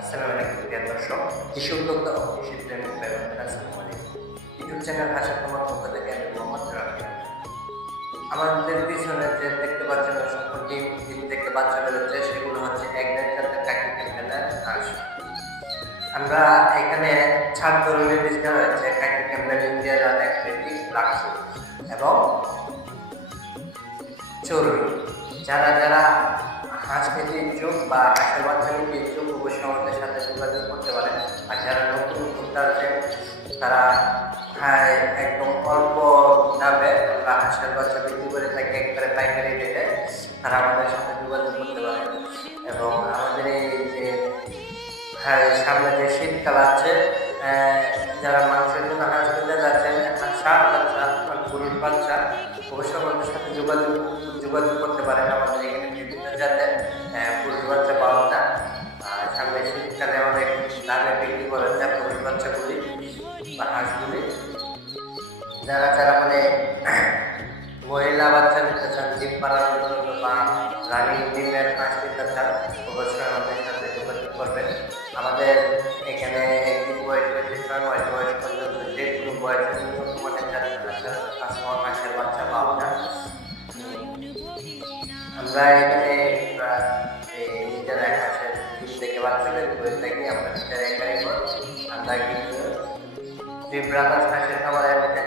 আসসালামু আলাইকুম প্রিয় দর্শক, কৃষি উদ্যোক্তা ও কৃষি প্রেমিক ভাই বোনেরা আসসালামু আলাইকুম। ইউটিউব চ্যানেল হাসা তোমার পক্ষ থেকে আমি মোহাম্মদ রাফি। আমাদের পিছনে যে দেখতে পাচ্ছেন অসংখ্য ডিম থেকে বাচ্চা বেরোচ্ছে, সেগুলো হচ্ছে এক জাতের কাকি ক্যাম্পেলের হাঁস। আমরা এখানে 4 ধরনের বীজ দেওয়া হয়েছে: কাকি ক্যাম্পেল, ইন্ডিয়ান অ্যাক্রেটিক, লাক্সি এবং চর্বি। যারা যারা হাঁস খেতে ইচ্ছুক বা হাঁসের বাচ্চা নিতে ইচ্ছুক অবশ্যই আমাদের সাথে যোগাযোগ করতে পারেন। আর যারা নতুন উদ্যোক্তা আছেন তারা একদম অল্প দামে আমরা হাঁসের বাচ্চা বিক্রি করে থাকি, একবারে পাইকারি রেটে। তারা আমাদের সাথে যোগাযোগ করতে পারেন। এবং আমাদের এই যে সামনে যে শীতকাল আছে, যারা মাংসের জন্য হাঁস কিনতে যাচ্ছেন, ষাঁড় বাচ্চা গরুর বাচ্চা, অবশ্যই আমাদের সাথে যোগাযোগ করতে পারেন। আমাদের এখানে বিভিন্ন জাতের পুরুষ বাচ্চা পাওয়া যায়। আর সামনে শীতকালে অনেক দামে বিক্রি করা যায় পুরুষ বাচ্চাগুলি বা হাঁসগুলি। যারা যারা মানে মহিলা বাচ্চা নিতে চান, ডিম পাড়ানোর জন্য বা রানিং ডিমের হাঁস নিতে চান, অবশ্যই আমাদের সাথে যোগাযোগ করবেন। আমাদের এখানে একদিন বয়স হয়েছে 6 মাস বয়স পর্যন্ত যে কোনো বয়সের উন্নত মানের হাঁসের বাচ্চা পাওয়া যায়। আমরা এখানে নিজেরা হাঁসের ডিম থেকে বাচ্চা বের করে থাকি। আমরা নিজেরা একাই আমরা কিন্তু যে ব্রাদার্স হাঁসের খামারের মধ্যে